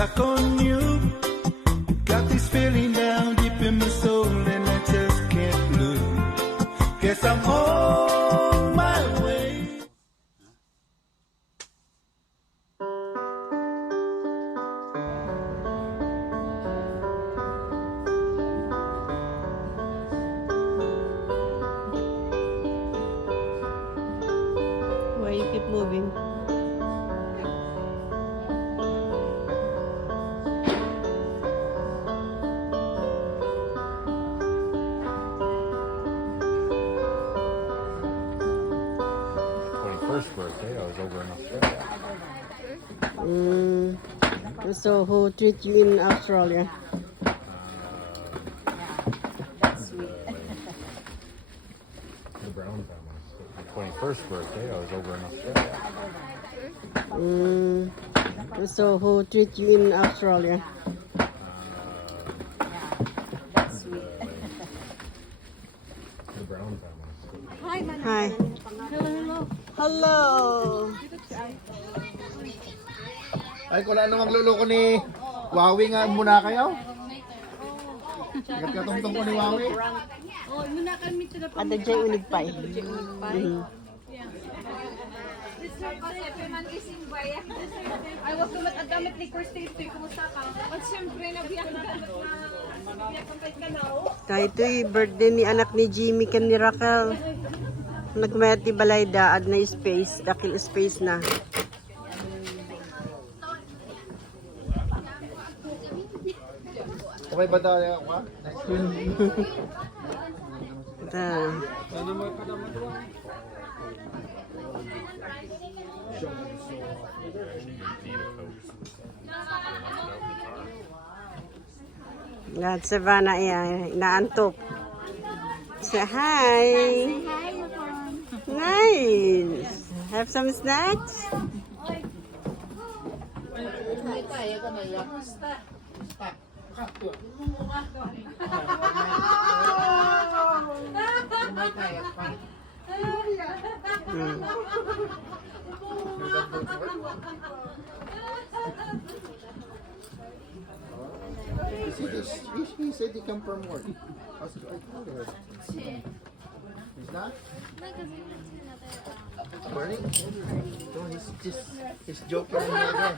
stuck on you. Got this feeling down deep in my soul, and I just can't lose. Guess I'm on my way. Why you keep moving? First birthday, I was over in Australia. So who treat you in Australia? The Brown family. The 21st birthday, I was over in Australia. So who treat you in Australia? The Brown family. Hi. Hello. Ay, kung ano magluloko ni Wawi nga muna kayo. Katungtong ko ni Wawi. Ada jay unig pa eh. Ay, wag tumat at damit ni Kirsty. Kumusta ka? At siyempre, nabiyak na ka na. Kahit ito'y birthday ni anak ni Jimmy kan ni Raquel. Nagmayat ni Balayda ad na space. Dakil space na. Okay ba tayo ako? Ito. Lahat sa Savannah inaantok. Say hi. Nice. Have some snacks? He said he come from work. I told her. He's not? Burning? No, he's joking on me again.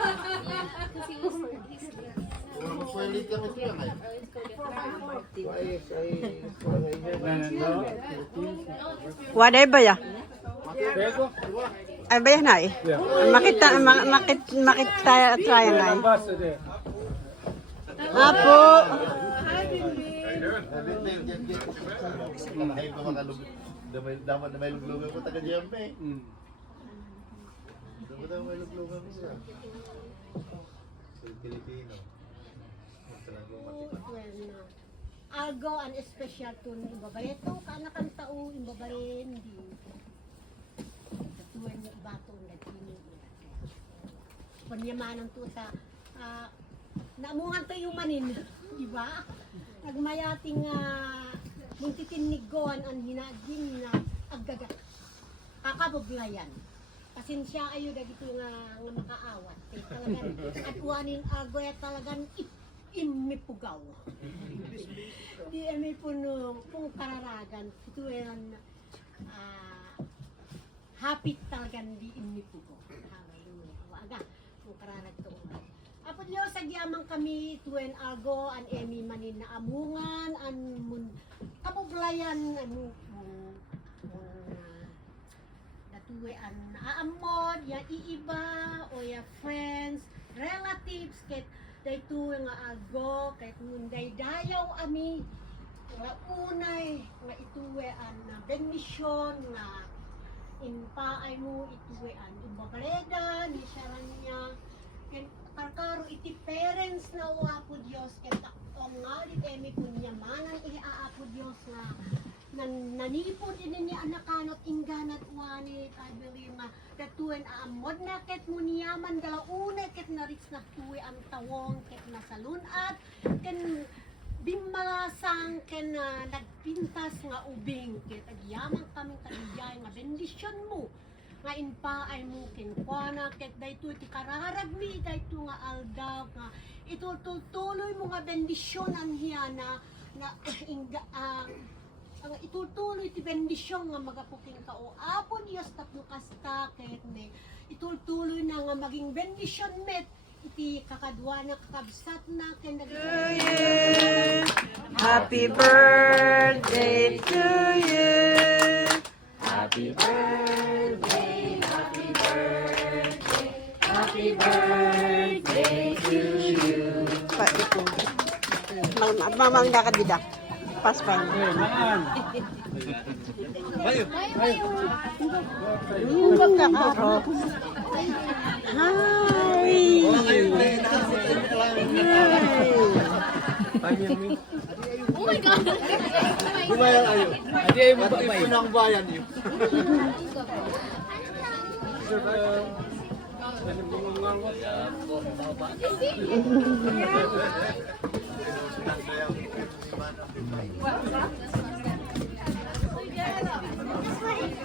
Magpalit ka mo siya ngayon. Whatever ya. Ay ba yan ay? Makita try nga ay. Apo. Dapat na may luglugan ko taga Jempe. Dapat na may luglugan ko siya. Pilipino. Algo an special to ni Babareto kanakan tao in Babaren di tuwan ni bato na kini panyamanan to sa namuhan to yung manin di ba nagmayating muntitinnigon an hinagin na aggaga kakabuglayan pasensya ayo dagito nga makaawat talagan at wanin agoy talagan imipugaw. Di emi puno kung kararagan ito yan happy talagang di imipugaw. Hallelujah. Waga kung kararag to. Apo Diyo sa giyamang kami tuwen algo an emi manin na amungan an mun kabuglayan an datuwe an aamod ya iiba o ya friends relatives ket dayto nga ago kahit munday dayaw ami nga unay nga ituwe an benisyon nga impaay mo ituwe an imbabareda ni Sharanya ken karkaro iti parents na wapo Dios ket ang ngalit emi kunyamanan iaapo Dios nga nanipod din ni anakanot ingganat wanit I believe nga katuwen aamod na ket muniyaman galauna ket narits na tuwi ang tawong ket nasalunat ken bimalasang ken nagpintas nga ubing ket agyaman kami kadiyay nga bendisyon mo nga inpa ay mo kinkwana ket daytoy ti kararagmi dayto nga aldaw nga itutuloy mo nga bendisyon ang hiyana na ang itutuloy ti bendisyon nga magapuking ka o apon Dios tapno kasta ket ne itutuloy na nga maging bendisyon met iti kakadwa na kakabsat na ken Happy birthday to you. Happy birthday, happy birthday, happy birthday to you. Mamang lakad bida. Pass pa. Pagkakaro. Hi! Oh my God! Bumayan ayo. Hindi ay mababay. Punang bayan yun. You made friends.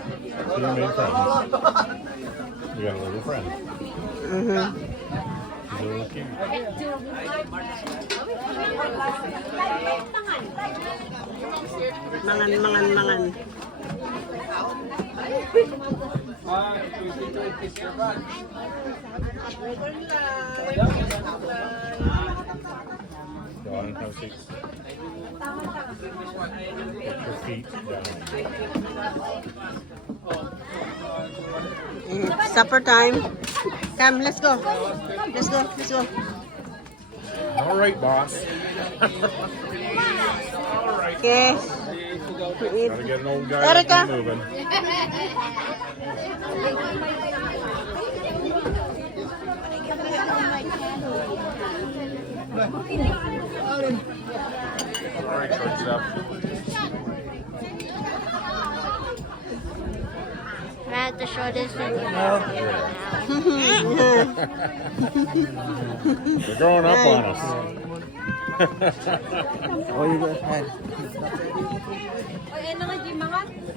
You got a little friend. Mhm. He's a little cute. Mangan. Go on and have a seat. Get your feet down. It's supper time. Come, let's go. Let's go. All right, boss. Okay. Gotta get an old guy to Erica. keep moving. All right, shortstop. Matt, the shortest video. They're growing up on us.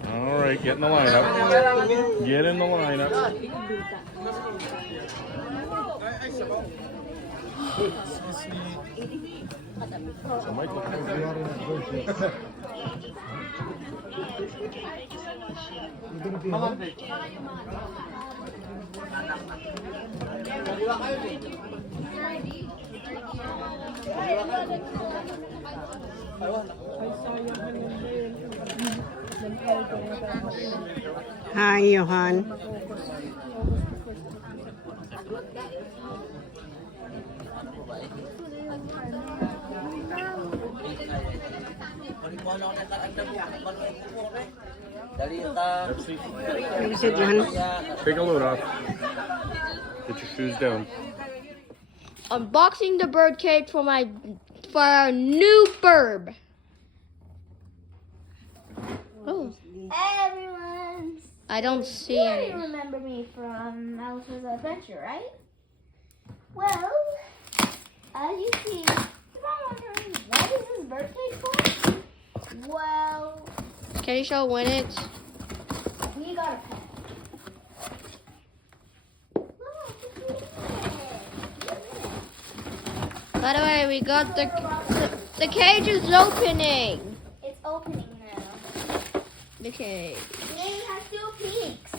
All right, get in the lineup. Get in the lineup. So Michael can be out in that bush. Hi, Johan. Have a seat. You said, Johan. Take a load off. Get your shoes down. Unboxing the bird cage for our new burb. Oh, Hey everyone! I don't see You any. remember me from Alice's Adventure, right? Well, as you see, you're wondering, what is this birthday for? Well, Can you show when it's? we got a pet. By the way, we got the cage is opening. It's opening now. The cage. It even has 2 peaks.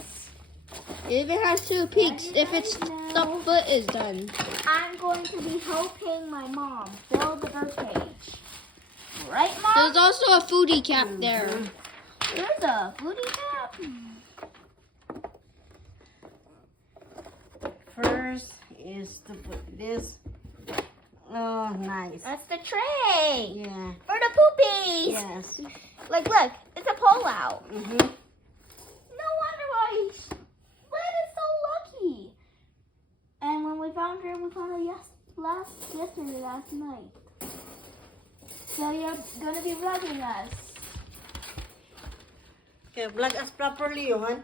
It even has 2 peaks if its the foot is done. I'm going to be helping my mom build the bird cage. Right, Mom? There's also a foodie cap there. There's a booty cap. First is to put this. Oh, nice. That's the tray. Yeah. For the poopies. Yes. Like, look, it's a pull out. Mm-hmm. No wonder why Lynn is so lucky. And when we found her last night. So you're gonna be vlogging us. Okay, vlog us properly, Johan.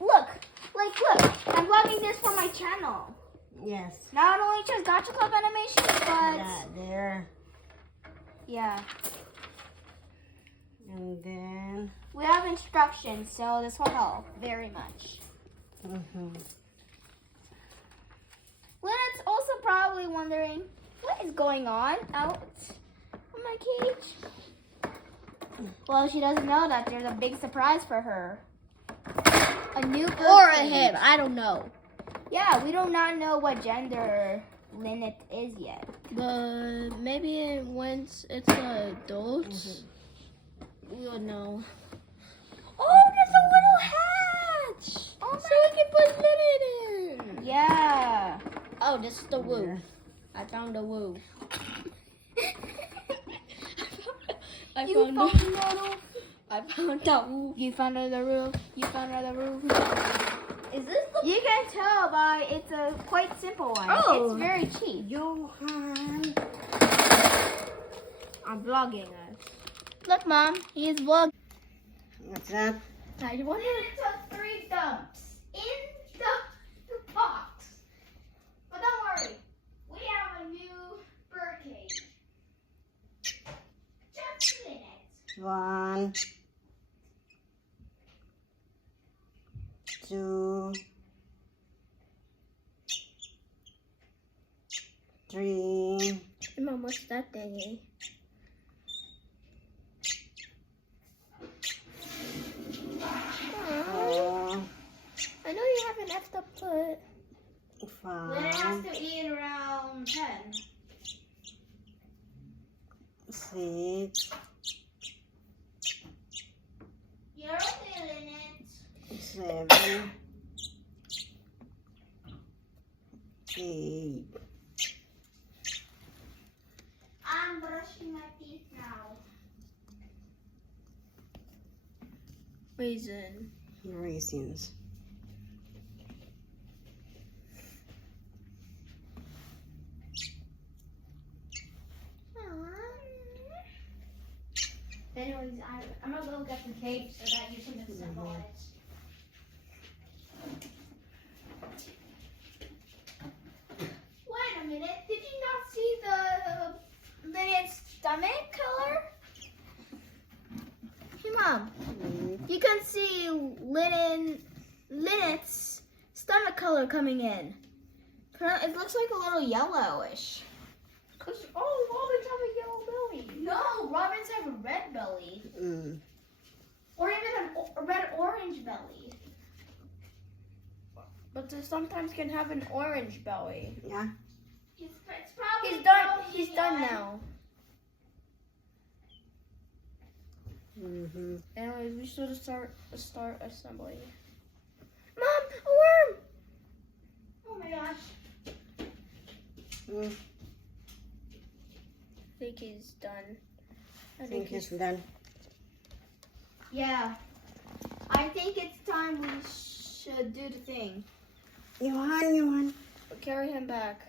Look, I'm vlogging this for my channel. Yes. Not only just Gotcha Club animations, but Yeah, there. yeah. And then, We have instructions, so this will help very much. Lynette's also probably wondering what is going on out in my cage. Well, she doesn't know that there's a big surprise for her. A new bird Or a cage. him. I don't know. Yeah, we do not know what gender Lynette is yet. But maybe once it's an adult, we'll know. Oh, there's a little hatch! Oh So we can put Lynette in. Yeah. Oh, this is the woo. I found the woo. I You found found the Lynette. I found that woo. You found the roof. You found the roof. Is this the You can tell by it's a quite simple one. Oh. It's very cheap. Johan. I'm vlogging us. Look, Mom, he's vlogging. What's that? I wonder. It took 3 dumps in the box. But don't worry, we have a new birdcage. Just a minute. 1, 2, 3. Mom, what's that thingy? I know you have an effed up foot. 5, to eat around 10. 6, You're feeling it. 7, 8. I'm brushing my teeth now. Raisin. Raisins. Anyways, I'm gonna go get the tape so that you can assemble it. Wait a minute, did you not see the Lynette's stomach color? Hey, Mom, you can see Lynette's stomach color coming in. It looks like a little yellowish. Cause robins have a yellow belly. No, robins have a red belly. Or even a red-orange belly. But they sometimes can have an orange belly. Yeah. It's probably He's done. probably He's done now. Anyways, we should start assembling. Mom, a worm! Oh my gosh. Mm, I think he's done. I think it's done. Yeah. I think it's time we should do the thing. Johan. Carry him back.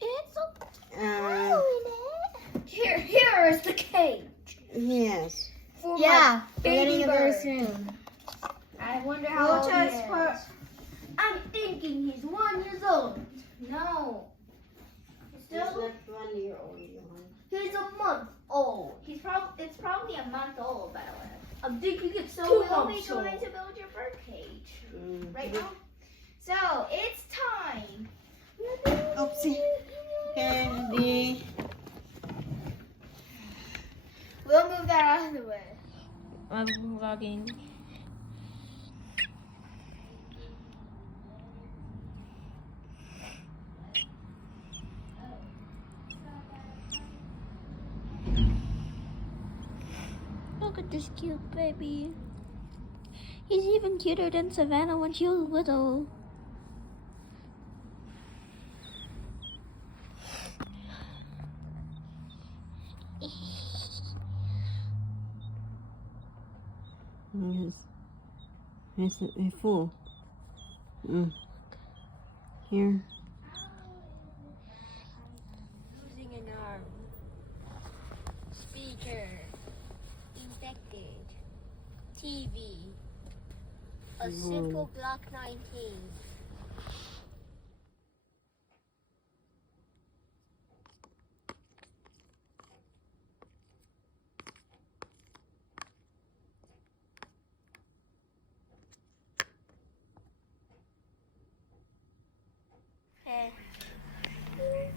It's Uh, here is the cage. yes. For Yeah, my we're getting baby it very bird. soon. I wonder We'll how old he just is. put. I'm thinking he's 1 year old. No. He's He's still. not 1 year old, Johan. He's a month old. It's probably a month old, by the way. I'm thinking it's So 2 we'll be months old. going to build your bird cage Right now. So it's time. Oopsie. Candy. We'll move that out of the way. I'm vlogging. Look at this cute baby. He's even cuter than Savannah when she was little. Yes. It's full. Here. Losing an arm. Speaker. Infected. TV. A simple Block 19.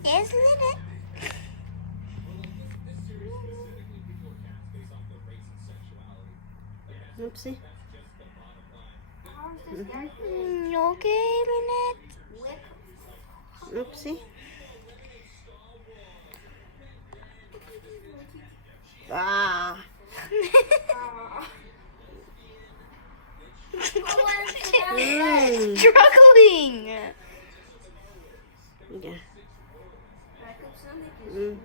Yes, Lynette. Oopsie. Okay, Lynette. Oopsie. Ah. Struggling. Yeah. Mm.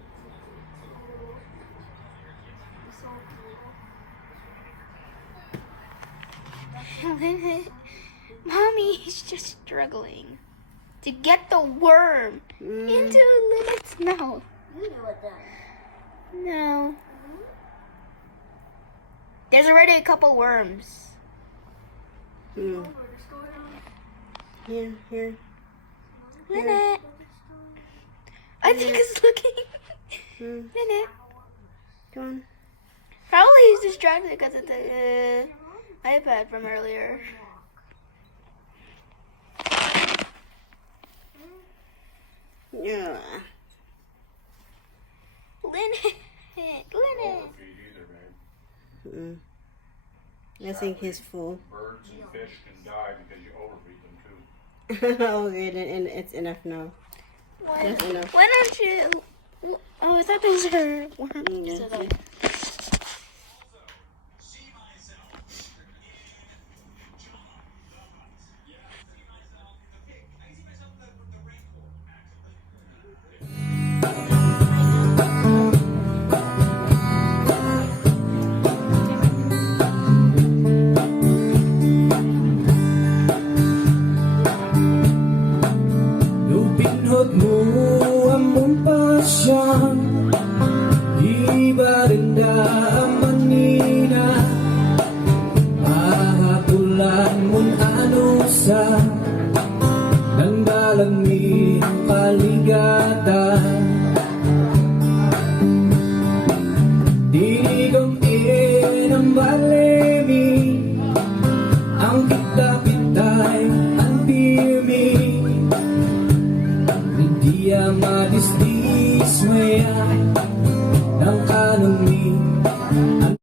Lynette, Mommy is just struggling to get the worm into Lynette's mouth. No. There's already a couple worms. Mm. Here. Lynette. I think it's looking. Lynette. Come on. Probably he's distracted because of the iPad from earlier. Yeah. Lynette. Mm. I think he's full. Birds and fish can die because you overfeed them too. Okay, then it's enough now. That's enough. Why don't you? Oh, I thought those were worms. Yeah. So that